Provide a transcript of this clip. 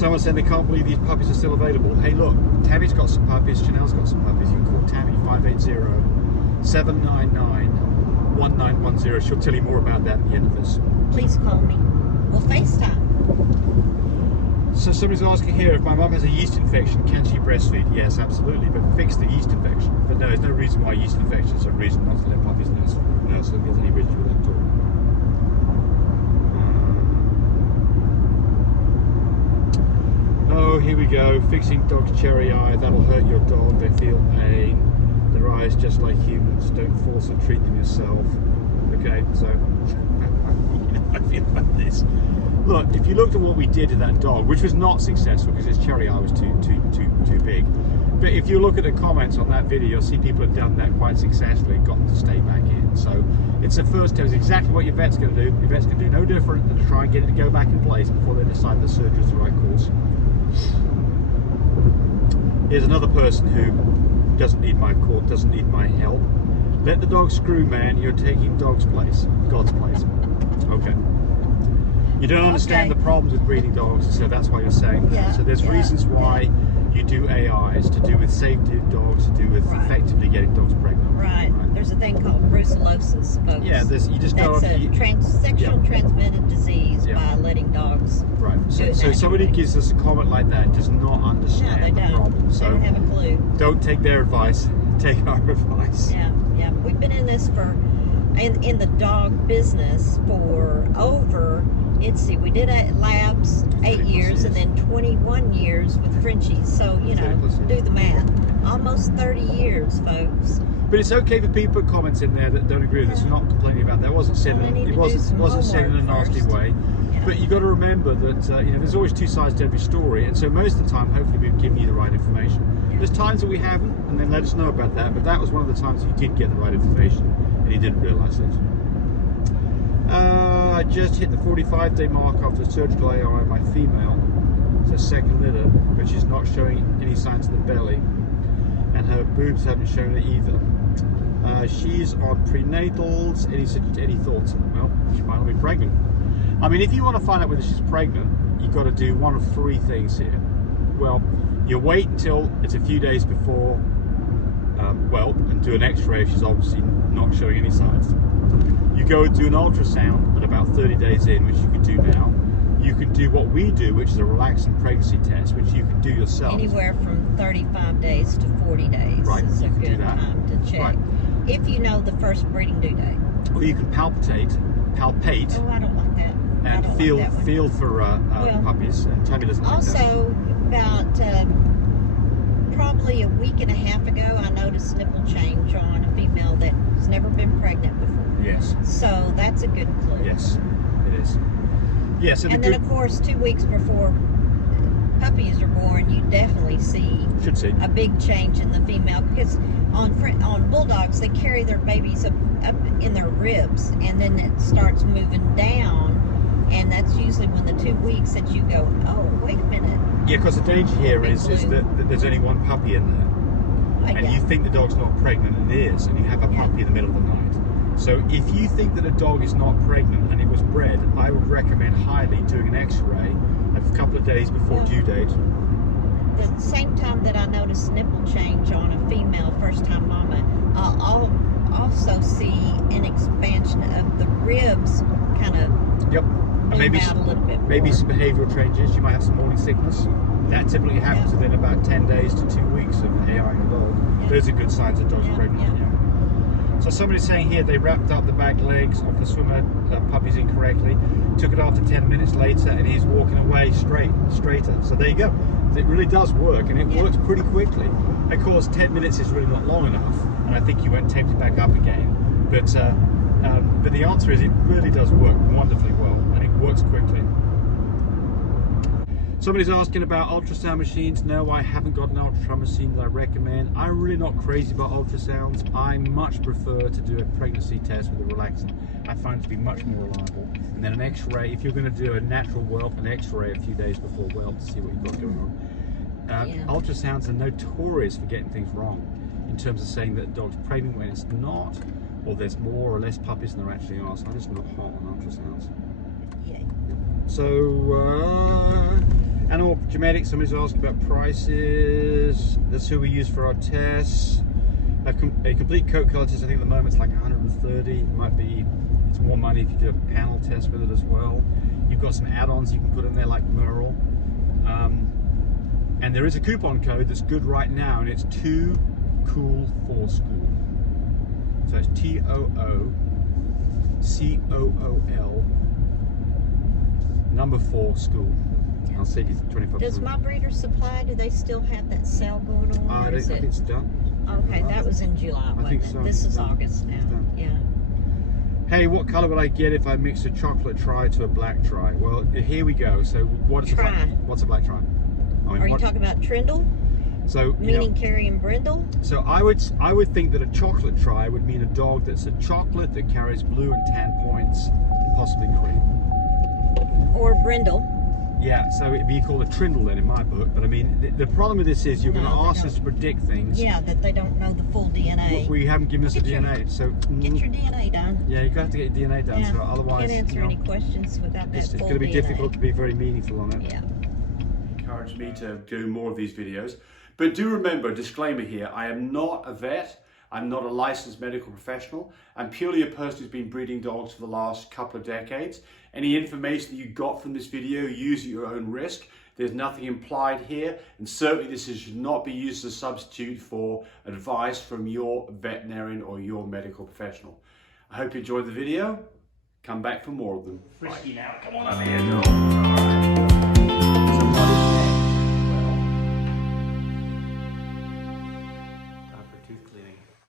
Someone said they can't believe these puppies are still available. Hey look, Tammy's got some puppies, Chanel's got some puppies. You can call Tammy 580-799-1910. She'll tell you more about that at the end of this. Please call me. We'll FaceTime. So somebody's asking here, if my mum has a yeast infection, can she breastfeed? Yes, absolutely, but fix the yeast infection. But no, there's no reason why yeast infection is a reason not to let puppies nurse. No, so there's any reason with that at all. Oh, here we go. Fixing dog's cherry eye. That'll hurt your dog. They feel pain. Their eyes just like humans. Don't force or treat them yourself. Okay, so you know how I feel about this. Look, if you looked at what we did to that dog, which was not successful because his cherry eye was too big. But if you look at the comments on that video, you'll see people have done that quite successfully and gotten to stay back in. So it's the first step. It's exactly what your vet's going to do. Your vet's going to do no different than to try and get it to go back in place before they decide the surgery is the right course. Here's another person who doesn't need my court, doesn't need my help. Let the dog screw, man. You're taking dog's place, God's place. Okay. You don't understand the problems with breeding dogs, so that's why you're saying that. Yeah, So there's reasons why you do AIs, to do with safety of dogs, to do with effectively getting dogs pregnant. Right. There's a thing called brucellosis, folks. Yeah, you just know. That's a sexual transmitted disease by letting dogs. Right. So somebody who gives us a comment like that does not understand the problem. So they don't have a clue. Don't take their advice. Take our advice. Yeah. We've been in this in the dog business for over. We did labs 8 years and then 21 years with Frenchies. So, you know, do the math. Almost 30 years, folks. But it's okay for people to put comments in there that don't agree with us. We're not complaining about that. It wasn't said in a nasty way. Yeah. But you've got to remember that you know, there's always two sides to every story. And so most of the time, hopefully, we've given you the right information. Yeah. There's times that we haven't, and then let us know about that. But that was one of the times you did get the right information, and you didn't realise it. I just hit the 45-day mark after surgical AI on my female. It's a second litter, but she's not showing any signs of the belly, and her boobs haven't shown it either. She's on prenatals. Any thoughts? Well, she might not be pregnant. I mean, if you want to find out whether she's pregnant, you've got to do one of three things here. Well, you wait until it's a few days before whelp and do an X-ray if she's obviously not showing any signs. You go and do an ultrasound at about 30 days in, which you can do now. You can do what we do, which is a relaxing pregnancy test, which you can do yourself. Anywhere from 35 days to 40 days is a good time to check. Right. If you know the first breeding due date. Or you can palpate. Oh, I don't like that. And feel for puppies. And Tammy doesn't like that. Also, about probably a week and a half ago, I noticed nipple change on a female that's never been pregnant before. Yes. So that's a good clue. Yes, it is. Yes, and then of course 2 weeks before puppies are born, you definitely should see a big change in the female, because on bulldogs they carry their babies up in their ribs, and then it starts moving down, and that's usually when the 2 weeks that you go, oh wait a minute. Yeah, because the danger here is that there's only one puppy in there, and you think the dog's not pregnant, and it is, and you have a puppy in the middle of the night. So if you think that a dog is not pregnant and it was bred, I would recommend highly doing an X-ray a couple of days before due date. The same time that I noticed nipple change on a female first-time mama, I'll also see an expansion of the ribs kind of move out a little bit more. Maybe some behavioural changes. You might have some morning sickness. That typically happens within about 10 days to 2 weeks of AI in a dog. Those are good signs that dogs are pregnant. So somebody's saying here they wrapped up the back legs of the swimmer puppies incorrectly, took it after 10 minutes later, and he's walking away straighter. So there you go. It really does work, and it works pretty quickly. Of course, 10 minutes is really not long enough, and I think you won't tape it back up again. But the answer is it really does work wonderfully well, and it works quickly. Somebody's asking about ultrasound machines. No, I haven't got an ultrasound machine that I recommend. I'm really not crazy about ultrasounds. I much prefer to do a pregnancy test with a relaxant. I find it to be much more reliable. And then an X-ray, if you're going to do a natural whelp, an X-ray a few days before whelp to see what you've got going on. Ultrasounds are notorious for getting things wrong in terms of saying that a dog's pregnant when it's not, or there's more or less puppies than there actually are. So I'm just not hot on ultrasounds. So, Animal genetics, somebody's asking about prices. That's who we use for our tests. A complete coat color test, I think at the moment it's like 130. It might be, it's more money if you do a panel test with it as well. You've got some add-ons you can put in there like Merle. And there is a coupon code that's good right now, and it's Too Cool for School. So it's TOOCOOL number 4 school. I'll save you 25%. Does My Breeder Supply, do they still have that sale going on? I think it's done. Okay, that was in July, wasn't I think it? so. This is August now. Yeah. Hey, what color would I get if I mix a chocolate tri to a black tri? Well, here we go. So what's a black tri? Are you talking about Trindle? So meaning Carrie and Brindle? So I would think that a chocolate tri would mean a dog that's a chocolate that carries blue and tan points, possibly cream. Or Brindle. Yeah, so it'd be called a Trindle then in my book. But I mean, the problem with this is you're going to ask us to predict things. Yeah, that they don't know the full DNA. We haven't given us a DNA, so get your DNA done. Yeah, you have to get your DNA done. Yeah, so otherwise, can't answer any questions without that it's full going to be DNA. difficult to be very meaningful on it. Yeah. Encourage me to do more of these videos. But do remember, disclaimer here, I am not a vet, I'm not a licensed medical professional, I'm purely a person who's been breeding dogs for the last couple of decades. Any information that you got from this video, use at your own risk. There's nothing implied here, and certainly this should not be used as a substitute for advice from your veterinarian or your medical professional. I hope you enjoyed the video. Come back for more of them. Risky now, come on up here, dog. All right.